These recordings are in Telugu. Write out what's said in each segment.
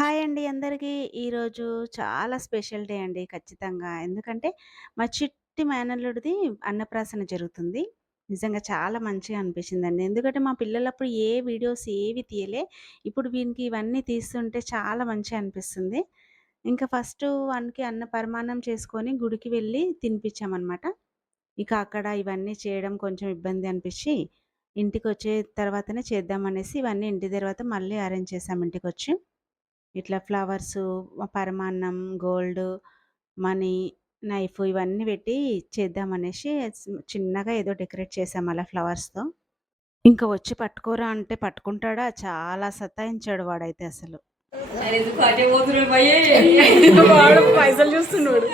హాయ్ అండి అందరికీ. ఈరోజు చాలా స్పెషల్ డే అండి ఖచ్చితంగా. ఎందుకంటే మా చిట్టి మేనల్లుడిది అన్నప్రాసన జరుగుతుంది. నిజంగా చాలా మంచిగా అనిపించిందండి. ఎందుకంటే మా పిల్లలప్పుడు ఏ వీడియోస్ ఏవి తీయలే. ఇప్పుడు వీనికి ఇవన్నీ తీస్తుంటే చాలా మంచిగా అనిపిస్తుంది. ఇంకా ఫస్ట్ వానికి అన్న పరమాన్నం చేసుకొని గుడికి వెళ్ళి తినిపించామనమాట. ఇక అక్కడ ఇవన్నీ చేయడం కొంచెం ఇబ్బంది అనిపించి ఇంటికొచ్చే తర్వాతనే చేద్దామనేసి ఇవన్నీ ఇంటి తర్వాత మళ్ళీ అరేంజ్ చేసాం ఇంటికొచ్చి. ఇట్లా ఫ్లవర్సు, పరమాన్నం, గోల్డు, మనీ, నైఫ్ ఇవన్నీ పెట్టి చేద్దామనేసి చిన్నగా ఏదో డెకరేట్ చేసాం అలా ఫ్లవర్స్‌తో. ఇంక వచ్చి పట్టుకోరా అంటే పట్టుకుంటాడా? చాలా సతాయించాడు వాడైతే అసలు. ఎందుకు అటే పోతున్నాడు భయ్యే వాడు పైసలు చూస్తున్నాడు.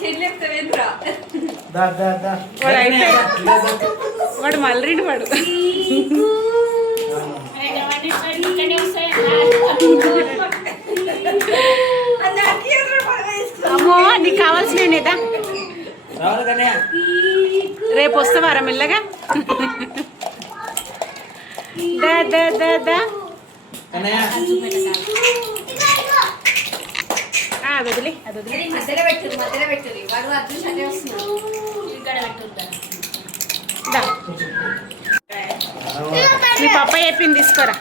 చెల్లెప్తావేంద్రా వాడు అయితే వాడు మళ్ళీ వాడు అమ్మో నీకు కావాల్సిన రేపు వస్తావారా మెల్లగా దా దా దా దా అది వదిలి మధ్యలో పెట్టుది వాడు అర్జున్ అదే వస్తున్నాడు ఇక్కడ దా మీ పప్ప చెప్పింది తీసుకోరా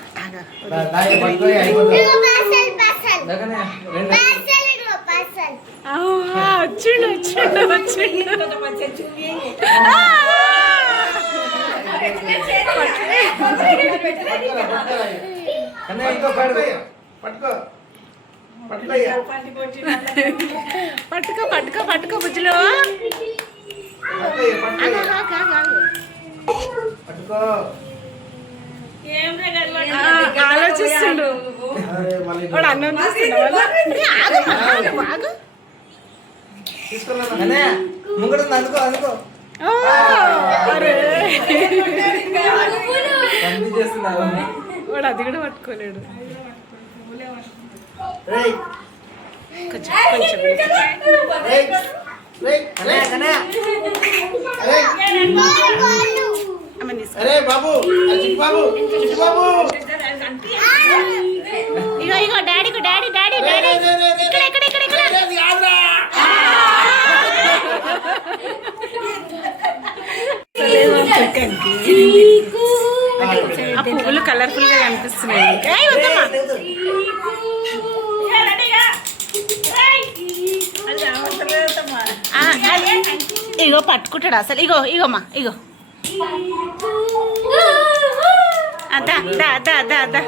వచ్చిండు వచ్చిండు వచ్చిండు పట్టుకో పట్టుకో పట్టుకో బుజ్జులు ఆలోచిస్తుండు వాడు అన్నం వాడు అది కూడా పట్టుకోలేడు కొంచెం అరే బాబు బాబు బాబు ఇగో ఇగో డాడీకు డాడీ డాడీ డాడీ ఇక్కడ ఇక్కడ ఇక్కడ ఇక్కడ ఆ పువ్వులు కలర్ఫుల్ గా కనిపిస్తున్నాయి. ఇగో పట్టుకుంటాడు అసలు ఇగో ఇగోమ్మా ఇగో దా దా దా దా దా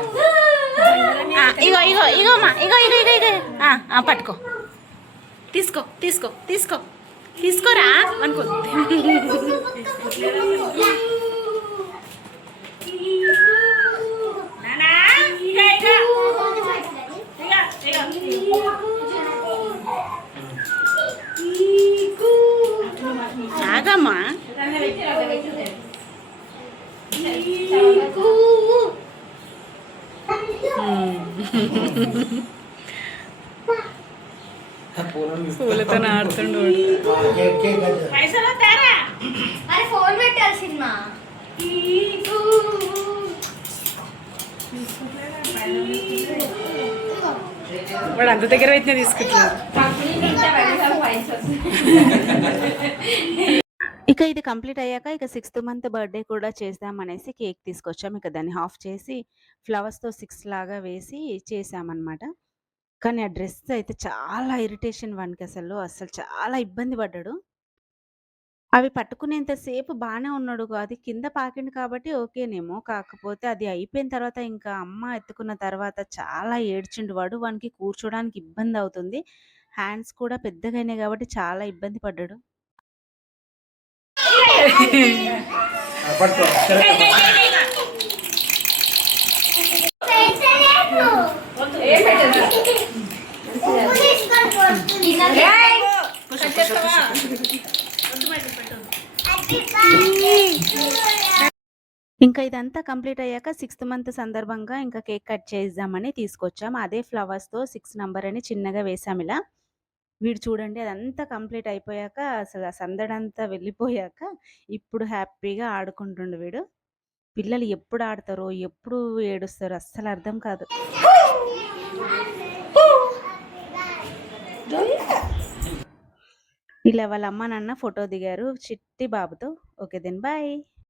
ఇగో ఇగో ఇగోమ్మా ఇగో ఇగో ఇగో ఇగో పట్టుకో తీసుకో తీసుకో తీసుకో తీసుకోరా అనుకో ఆగమ్మా పూలతో ఆడుతుండు ఫోన్ పెట్టాలి సినిమా వాడు అంత దగ్గర అయితే తీసుకుంటున్నాడు. ఇక ఇది కంప్లీట్ అయ్యాక ఇక 6th మంత్ బర్త్డే కూడా చేద్దామనేసి కేక్ తీసుకొచ్చాం. ఇక దాన్ని హాఫ్ చేసి ఫ్లవర్స్తో 6 లాగా వేసి చేసామన్నమాట. కానీ ఆ డ్రెస్ అయితే చాలా ఇరిటేషన్ వానికి అసలు చాలా ఇబ్బంది పడ్డాడు. అవి పట్టుకునేంత సేపు బానే ఉన్నాడు. అది కింద పాకింది కాబట్టి ఓకేనేమో. కాకపోతే అది అయిపోయిన తర్వాత ఇంకా అమ్మ ఎత్తుకున్న తర్వాత చాలా ఏడ్చిండు వాడు. వానికి కూర్చోడానికి ఇబ్బందవుతుంది. హ్యాండ్స్ కూడా పెద్దగయినాయి కాబట్టి చాలా ఇబ్బంది పడ్డాడు. ఇంకా ఇదంతా కంప్లీట్ అయ్యాక 6th మంత్ సందర్భంగా ఇంకా కేక్ కట్ చేద్దామని తీసుకొచ్చాం. అదే ఫ్లవర్స్‌తో 6 నంబర్ అని చిన్నగా వేసాం ఇలా. వీడు చూడండి అదంతా కంప్లీట్ అయిపోయాక అసలు ఆ సందడంతా వెళ్ళిపోయాక ఇప్పుడు హ్యాపీగా ఆడుకుంటుండు వీడు. పిల్లలు ఎప్పుడు ఆడతారో, ఎప్పుడు ఏడుస్తారో అస్సలు అర్థం కాదు. ఇలా వాళ్ళ అమ్మ, నాన్న ఫోటో దిగారు చిట్టి బాబుతో. Okay then bye.